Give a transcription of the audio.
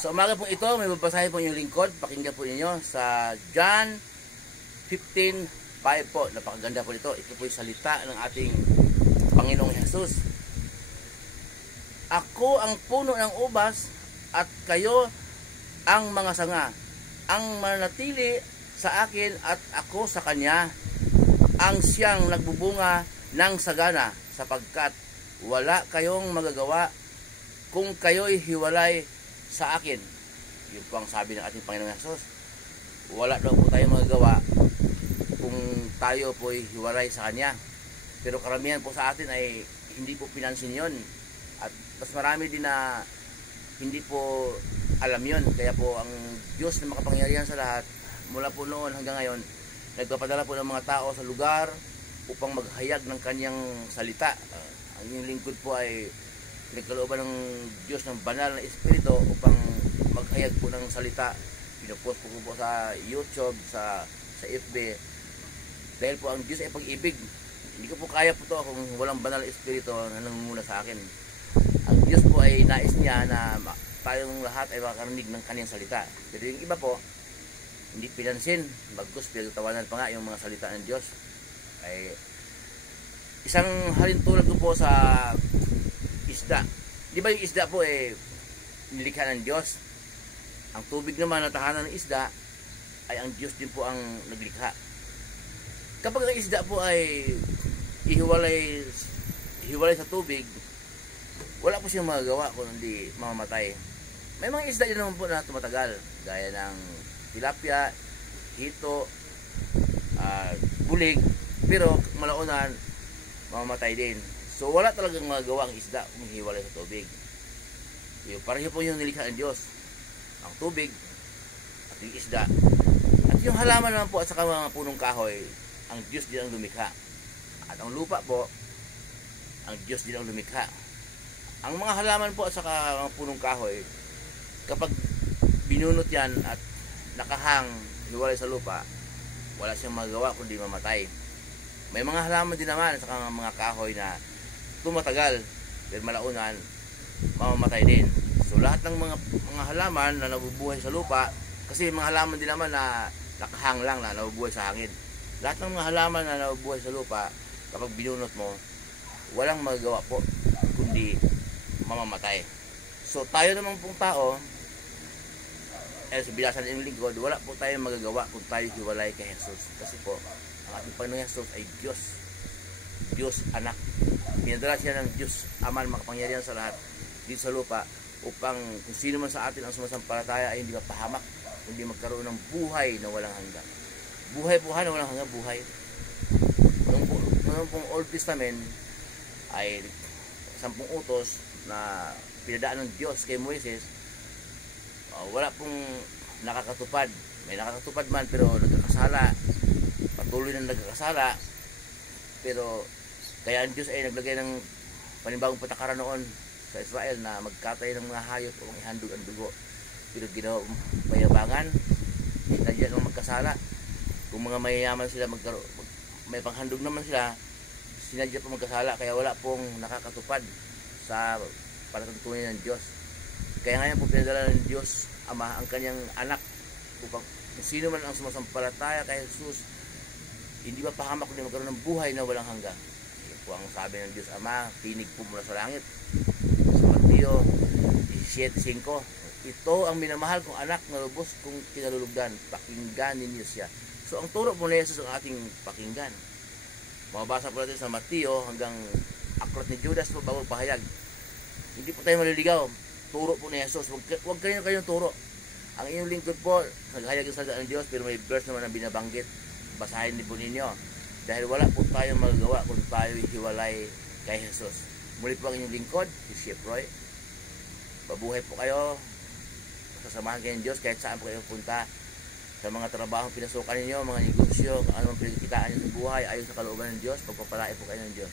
Sa umaga po ito, may babasahin po yung lingkod. Pakinggan po ninyo sa John 15:5 po. Napakaganda po ito. Ito po yung salita ng ating Panginoong Jesus. Ako ang puno ng ubas at kayo ang mga sanga. Ang manatili sa akin at ako sa kanya, ang siyang nagbubunga ng sagana, sapagkat wala kayong magagawa kung kayo'y hiwalay sa akin. Yun po ang sabi ng ating Panginoong Jesus. Wala daw po tayong magagawa kung tayo po'y hiwalay sa Kanya. Pero karamihan po sa atin ay hindi po pinansin yun. At mas marami din na hindi po alam yun. Kaya po ang Diyos na makapangyarihan sa lahat, mula po noon hanggang ngayon, nagpapadala po ng mga tao sa lugar upang maghayag ng Kanyang salita. Ang inyong lingkod po ay nagkalooban ng Diyos ng banal na Espiritu upang maghayag po ng salita. Pinopost po po sa YouTube, sa FB. Dahil po ang Diyos ay pag-ibig. Hindi ko po kaya po ito kung walang banal na Espiritu na nangunguna sa akin. Ang Diyos po ay nais niya na tayong lahat ay makarinig ng Kanyang salita. Pero yung iba po, hindi pinansin. Bagkus pinagtawanan pa nga yung mga salita ng Diyos. Ay isang halintulad ko po sa isda. Di ba yung isda po nilikha ng Diyos? Ang tubig naman na tahanan ng isda ay ang Diyos din po ang naglikha. Kapag ang isda po ay hiwalay sa tubig, wala po siyang magagawa kung hindi mamamatay. May mga isda din naman po na tumatagal, gaya ng tilapia, hito, bulig, pero malaunan mamamatay din. So wala talagang magagawa ang isda kung hiwalay sa tubig. Pareho po yung nilikha ng Diyos, ang tubig at yung isda. At yung halaman naman po at saka mga punong kahoy, ang Diyos din ang lumikha. At ang lupa po, ang Diyos din ang lumikha. Ang mga halaman po at saka mga punong kahoy, kapag binunot yan at nakahang hiwalay sa lupa, wala siyang magagawa kundi mamatay. May mga halaman din naman at saka mga kahoy na tumatagal, pero malaunan mamamatay din. So lahat ng mga halaman na nabubuhay sa lupa, kasi mga halaman din naman na nakahang lang na nabubuhay sa hangin. Lahat ng mga halaman na nabubuhay sa lupa, kapag binunot mo, walang magagawa po kundi mamamatay. So tayo naman pong tao, sa bilasan ng lingkod, wala po tayong magagawa kung tayo hiwalay kay Jesus. Kasi po ang ating Panginoong Jesus ay Diyos anak. Pinadala siya ng Diyos Ama na makapangyarihan sa lahat dito sa lupa, upang kung sino man sa atin ang sumasampalataya ay hindi mapahamak, kundi magkaroon ng buhay na walang hanggan. Buhay na walang hanggan, buhay. Noong pong Old Testament ay 10 utos na pinadaan ng Diyos kay Moises, wala pong nakakatupad. May nakakatupad man pero nagkakasala, patuloy na nagkakasala. Pero kaya ang Diyos ay naglagay ng panibagong patakaran noon sa Israel na magkatay ng mga hayop upang ihandog ang dugo. Pero ginawa mayabangan, sinadya ng magkasala. Kung mga mayayaman sila, may panghandog naman sila, sinadya pa magkasala. Kaya wala pong nakakatupad sa palatuntunin ng Diyos. Kaya ngayon po pinadala ng Diyos Ama ang Kanyang anak upang kung sino man ang sumasampalataya kay Jesus, hindi mapahamak kundi magkaroon ng buhay na walang hanggan. Yan po ang sabi ng Diyos Ama, tinig po mula sa langit. Sa Mateo 17:5, ito ang minamahal kong anak na lubos kong kinalulugdan, pakinggan ninyo siya. So ang turo po ni Jesus ang ating pakinggan. Mababasa po natin sa Mateo hanggang aklat ni Judas po bago pahayag. Hindi po tayo maliligaw. Turo po ni Jesus. Huwag kayong turo. Ang inyong lingkod po, naghayag ng salita ng Diyos, pero may verse naman na binabanggit. Basahin din po ninyo. Dahil wala po tayong magagawa kung tayo hiwalay kay Jesus. Muli po ang inyong lingkod, si Chef Roy. Mabuhay po kayo. Sasamahan kayo ng Diyos kahit saan po kayo punta. Sa mga trabaho pinasukan ninyo, mga negosyo, kung anong pinagkitaan nyo sa buhay, ayon sa kalooban ng Diyos, pagpapalain po kayo ng Diyos.